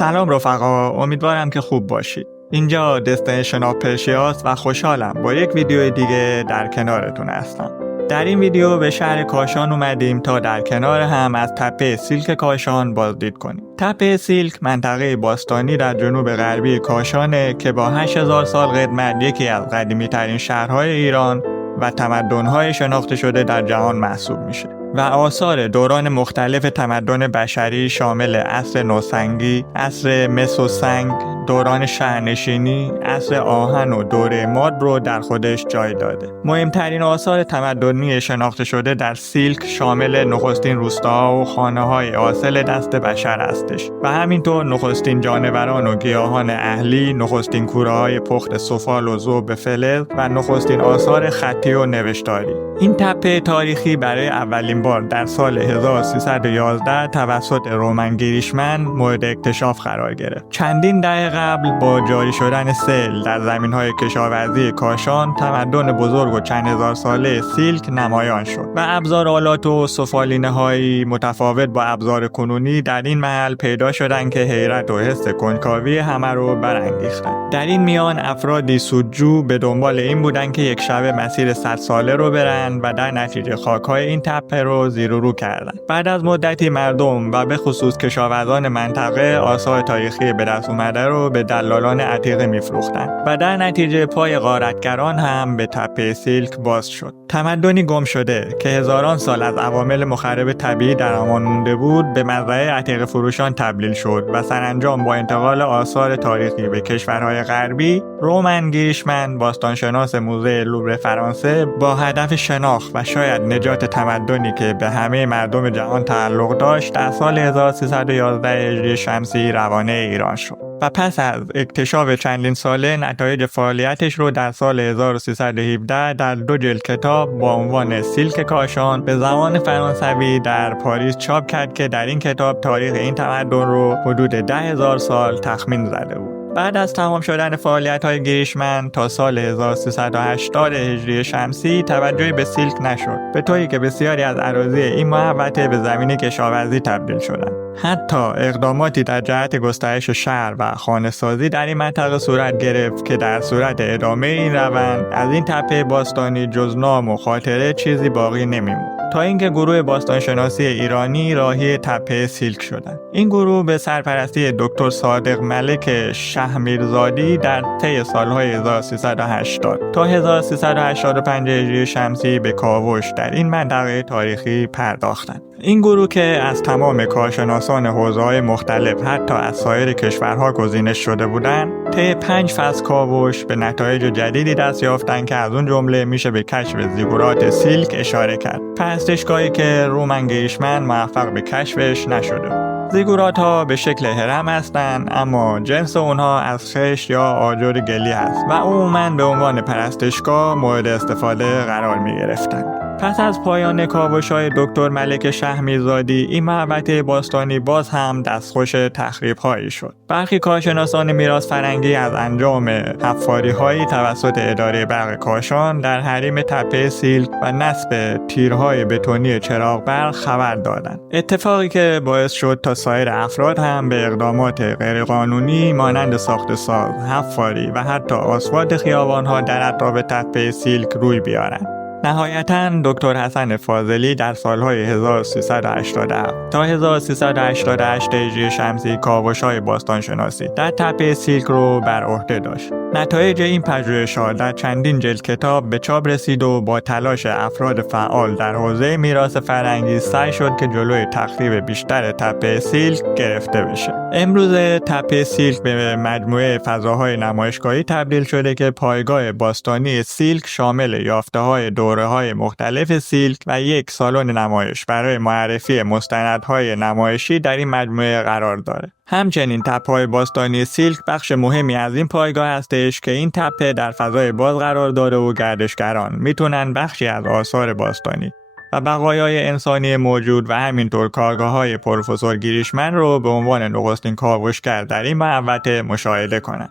سلام رفقا، امیدوارم که خوب باشید. اینجا دستینیشن آف پرشیاست و خوشحالم با یک ویدیو دیگه در کنارتون هستم. در این ویدیو به شهر کاشان اومدیم تا در کنار هم از تپه سیلک کاشان بازدید کنیم. تپه سیلک منطقه باستانی در جنوب غربی کاشانه که با 8000 سال قدمت یکی از قدیمی ترین شهرهای ایران و تمدن‌های شناخته شده در جهان محسوب میشه و آثار دوران مختلف تمدن بشری شامل عصر نوسنگی، عصر مس و سنگ، دوران شهرنشینی، عصر آهن و دوره ماد رو در خودش جای داده. مهمترین آثار تمدنی شناخته شده در سیلک شامل نخستین روستاها و خانه‌های حاصل دست بشر هستش و همینطور نخستین جانوران و گیاهان اهلی، نخستین کوره‌های پخت سفال و ذوب فلز و نخستین آثار خطی و نوشتاری. این تپه تاریخی برای اولین بار در سال 1311 توسط رومن گریشمن مورد اکتشاف قرار گرفت. چندین دهه قبل با جاری شدن سیل در زمین‌های کشاورزی کاشان، تمدن بزرگ و چند هزار ساله سیلک نمایان شد و ابزار آلات و سفالینه‌های متفاوت با ابزار کنونی در این محل پیدا شدند که حیرت و حس کنجکاوی همه رو برانگیختند. در این میان افرادی سودجو به دنبال این بودند که یک شب مسیر 100 ساله رو برن و در نتیجه خاک‌های این تپه رو زیر و رو کردن. بعد از مدتی مردم و به خصوص کشاورزان منطقه آثار تاریخی به دست اومده رو به دلالان عتیقه میفروختن و در نتیجه پای غارتگران هم به تپه سیلک باز شد. تمدنی گم شده که هزاران سال از عوامل مخرب طبیعی در امان مونده بود به مزرعه عتیقه فروشان تبدیل شد و سرانجام با انتقال آثار تاریخی به کشورهای غربی، رومن گریشمن باستانشناس موزه لوور فرانسه با هدف شناخت و شاید نجات تمدنی که به همه مردم جهان تعلق داشت در سال 1311 هجری شمسی روانه ایران شد و پس از اکتشاف چندین ساله نتایج فعالیتش رو در سال 1317 در 2 جلد کتاب با عنوان سیلک کاشان به زبان فرانسوی در پاریس چاپ کرد که در این کتاب تاریخ این تمدن رو حدود 10,000 سال تخمین زده بود. بعد از تمام شدن فعالیت‌های گریشمن تا سال 1380 هجری شمسی توجهی به سیلک نشد، به طوری که بسیاری از اراضی این محوطه به زمین کشاورزی تبدیل شدند. حتی اقداماتی در جهت گسترش شهر و خانه‌سازی در این منطقه صورت گرفت که در صورت ادامه این روند از این تپه باستانی جز نام و خاطره چیزی باقی نمی‌ماند. تا اینکه گروه باستانشناسی ایرانی راهی تپه سیلک شدند. این گروه به سرپرستی دکتر صادق ملک شهمیرزادی در طی سالهای 1380 تا 1385 هجری شمسی به کاوش در این منطقه تاریخی پرداختند. این گروه که از تمام کارشناسان حوزه‌های مختلف حتی از سایر کشورها گزینش شده بودند، طی 5 فصل کاوش به نتایج جدیدی دست یافتند که از اون جمله میشه به کشف زیگورات سیلک اشاره کرد. پرستشگاهی که رومن گریشمن موفق به کشفش نشده. زیگورات ها به شکل هرم هستند اما جنس اونها از خشت یا آجر گلی هست و عموماً به عنوان پرستشگاه مورد استفاده قرار می گرفتند. پس از پایان کاوش‌های دکتر ملک شهمیرزادی، این محوطه باستانی باز هم دستخوش تخریب‌هایی شد. برخی کارشناسان میراث فرهنگی از انجام حفاری‌هایی توسط اداره برق کاشان در حریم تپه سیلک و نصب تیرهای بتونی چراغ برق خبر دادند. اتفاقی که باعث شد تا سایر افراد هم به اقدامات غیرقانونی مانند ساخت ساز، حفاری و حتی آسفالت خیابان‌ها در اطراف تپه سیلک روی بیارند. نهایتاً دکتر حسن فاضلی در سالهای 1387 تا 1388 هجری شمسی کاوش‌های باستانشناسی در تپه سیلک رو بر عهده داشت. نتایج این پژوهش‌ها در چندین جلد کتاب به چاپ رسید و با تلاش افراد فعال در حوزه میراث فرهنگی سعی شد که جلوی تخریب بیشتر تپه سیلک گرفته بشه. امروز تپه سیلک به مجموعه فضاهای نمایشگاهی تبدیل شده که پایگاه باستانی سیلک شامل یافته‌های دوره‌های مختلف سیلک و یک سالن نمایش برای معرفی مستندهای نمایشی در این مجموعه قرار داره. همچنین تپه‌های باستانی سیلک بخش مهمی از این پایگاه هستش که این تپه در فضای باز قرار داره و گردشگران میتونن بخشی از آثار باستانی و بقایای انسانی موجود و همینطور کارگاه‌های پروفسور گریشمن رو به عنوان نخستین کاوشگر در این محوطه مشاهده کنند.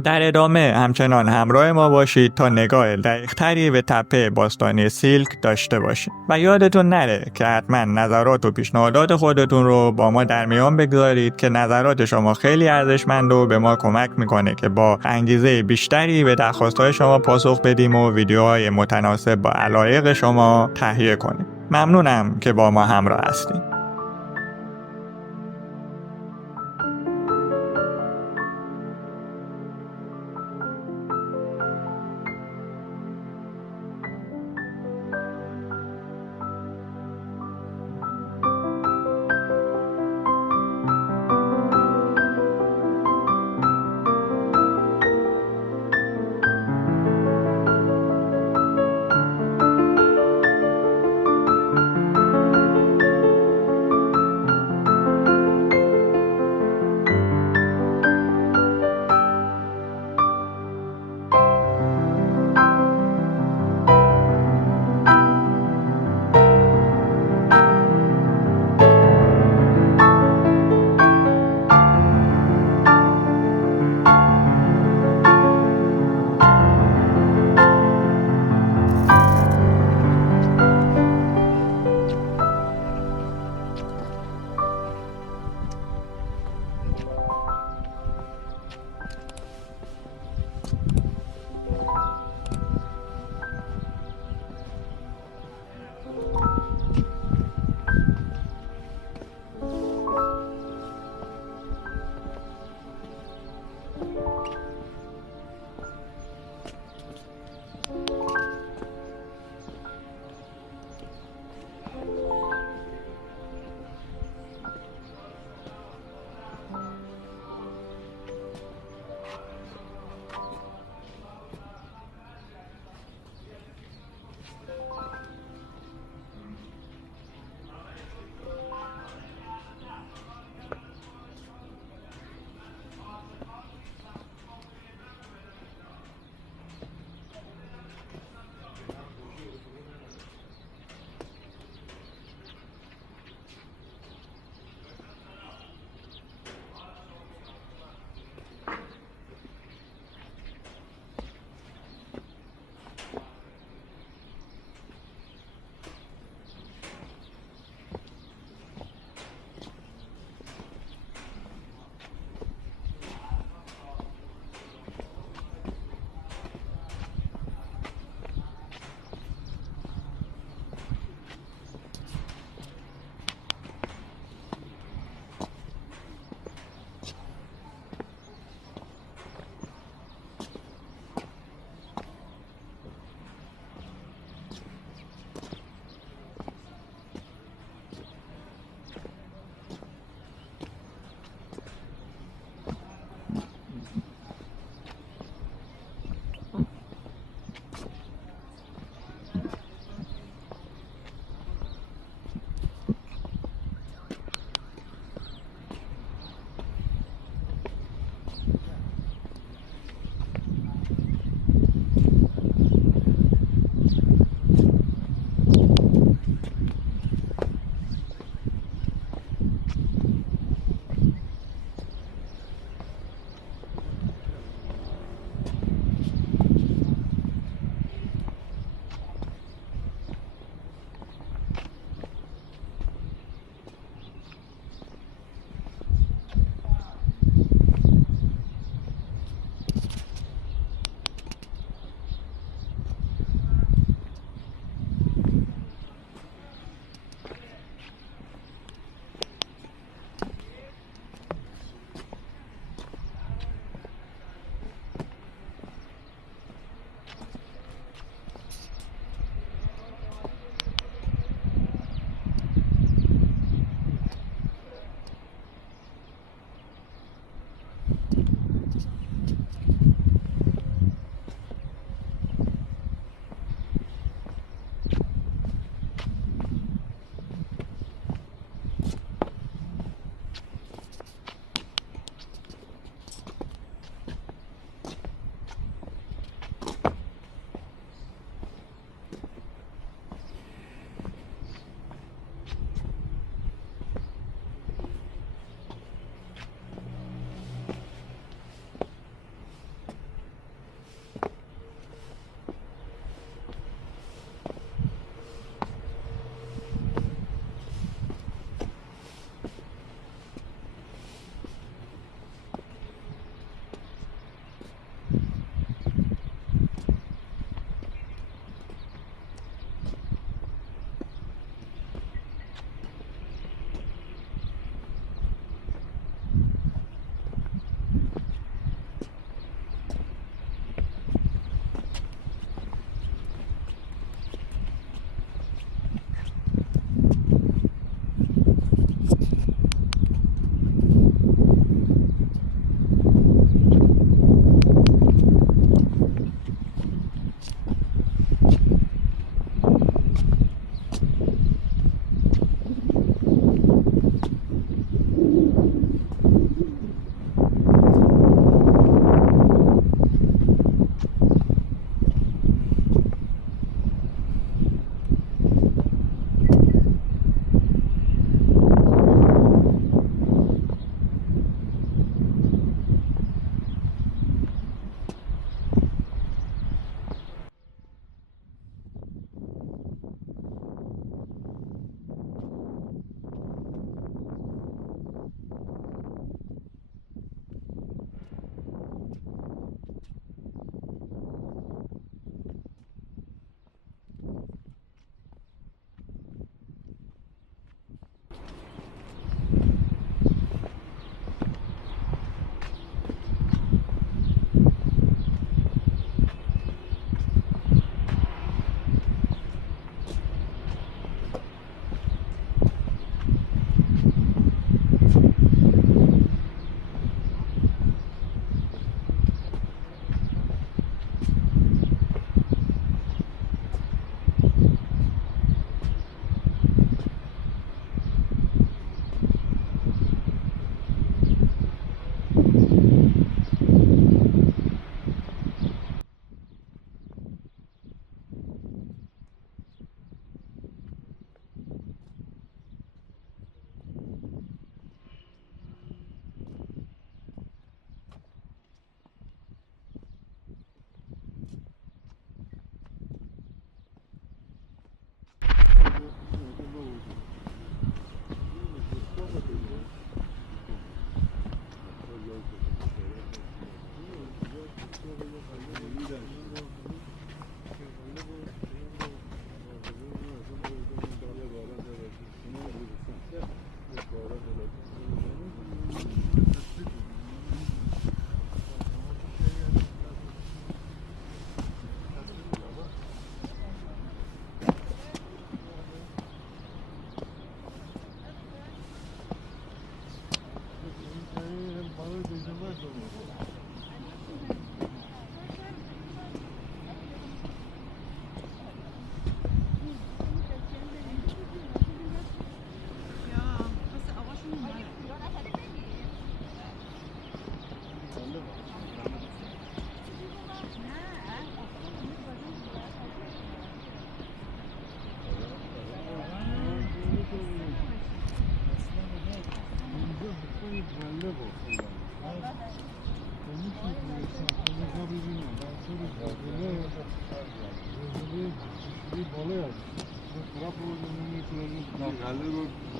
در ادامه همچنان همراه ما باشید تا نگاه دقیق‌تری به تپه باستانی سیلک داشته باشید و یادتون نره که حتما نظرات و پیشنهادات خودتون رو با ما در میان بگذارید که نظرات شما خیلی ارزشمند و به ما کمک میکنه که با انگیزه بیشتری به درخواست‌های شما پاسخ بدیم و ویدیوهای متناسب با علایق شما تهیه کنیم. ممنونم که با ما همراه هستید.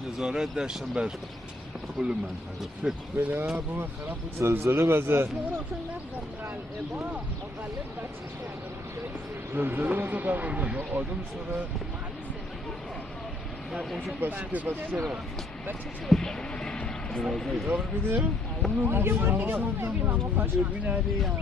نظارت داشتم بر کل منطقه زلزله وزه زلزله وزه برمونده آدم سره اونجا بچه که بچه چرا خبر میده؟ دوربین هده یا